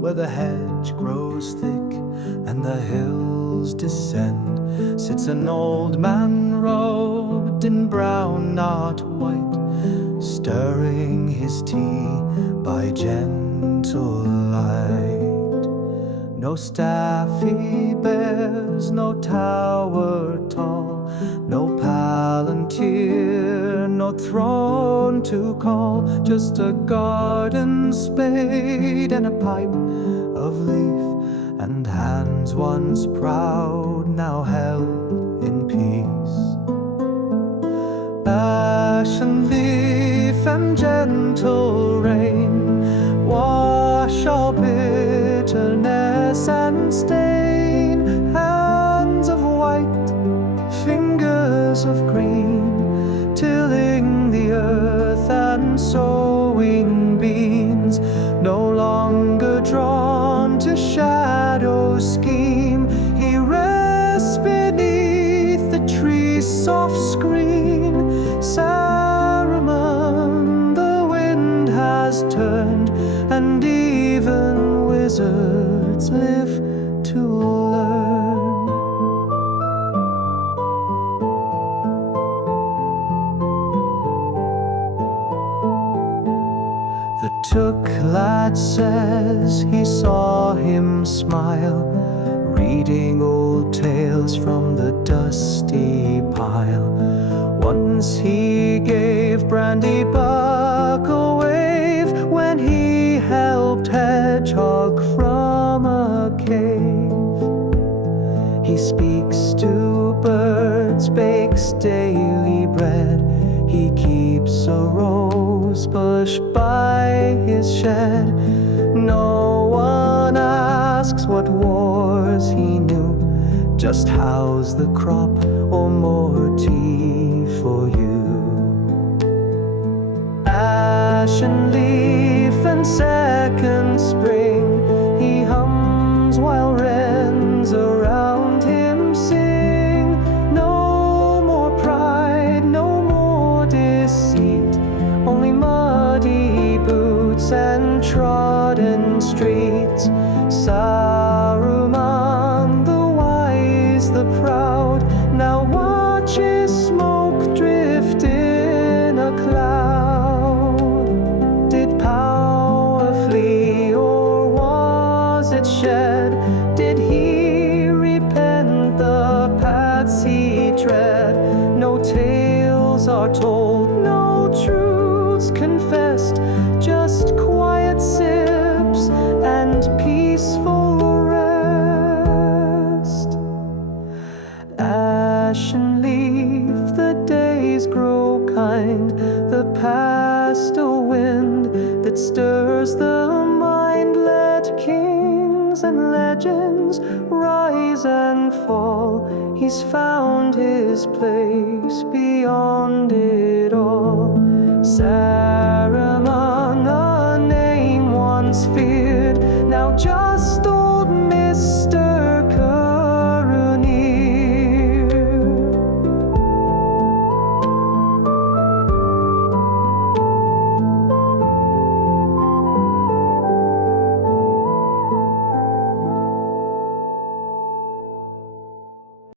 where the hedge grows thick and the hills descend, sits an old man robed in brown, not white, stirring his tea by gentle light. No staff he bears, no tower tall, no palantir, no throne to call, just a garden spade and a pipe of leaf, and hands once proud now held in peace. Ashen leaf and gentle rain wash all bitterness and stain. Hands of white, fingers of green, tilling the earth and sowing beans, no longer drawn to shadow's scheme. He rests beneath the tree's soft screen. Saruman, the wind has turned, and even wizards live to learn. The Took lad says he saw him smile, reading old tales from the dusty pile. Once he gave Brandybuck a wave when he helped Hedgehog from a cave. He speaks to birds, bakes daily bread. He keeps a rose bush by his shed. No one asks what wars he knew, just how's the crop or more tea for you. Ashen leaf and second spring, he hums while wrens around him sing. No more pride, no more deceit, only muddy boots and trodden streets. Saruman, the wise, the proud, now watches smoke drift in a cloud. Did power flee, or was it shed? Did he repent the paths he tread? No tales are told, no truths confessed, just quiet sips and peaceful rest. Ashen leaf, the days grow kind, the past a wind that stirs the mind. Let kings and legends rise and fall, he's found his place beyond it all.